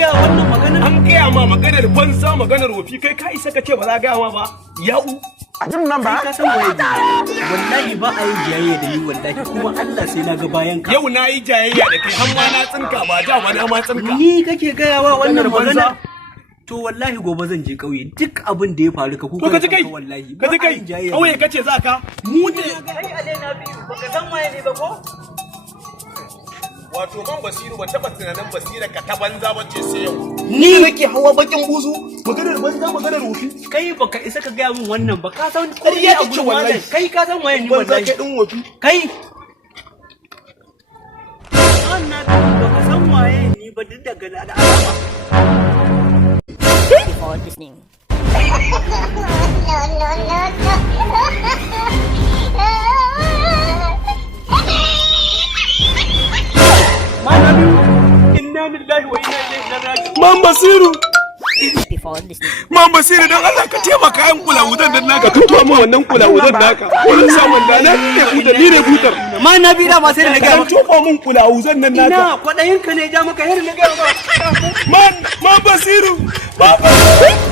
gaya wannan maganar? An gaya ma maganar banza maganar wofi kai ka isa ka ce ba za gaya ma ba. Ya'u. A jin nan ba? Ka san waye wallahi ba a yin jayayya da ni wallahi kuma Allah sai na ga bayan ka. Yau na yi jayayya da kai har ma na tsinka ba da ma na ma tsinka. Ni kake gaya wa wannan magana? To wallahi gobe zan je kauye duk abin da ya faru ka kuka. To ka ji kai. Wallahi. Ka ji kai. Kauye kace za ka? Mu ne. Kai alaina biyu baka san waye ne ba ko? Wato man Basiru ban taba tunanin basira ka ta banza bace sai yau. Ni nake hawa bakin buzu maganar banza maganar wofi. Kai baka isa ka gaya min wannan ba ka san ƙarya kake wallahi. Kai ka san waye ni Banza wallahi. kai din wofi. Kai wannan baka san waye ni ba duk daga al'ama. Before listening. Inna lillahi wa inna ilaihi raji'un. Man Basiru. Before listening. Man Basiru dan Allah ka taimaka yan kulawudan nan naka ka tuwa min wannan kulawudan naka. Wannan samun da na ne butar ni ne butar. Ma na bi da ba sai da na gaya Ka maka. tuwa min kulawudan nan naka. Ina kwaɗayin ka ne ja maka yar na gaya maka. Man Basiru. Man Basiru.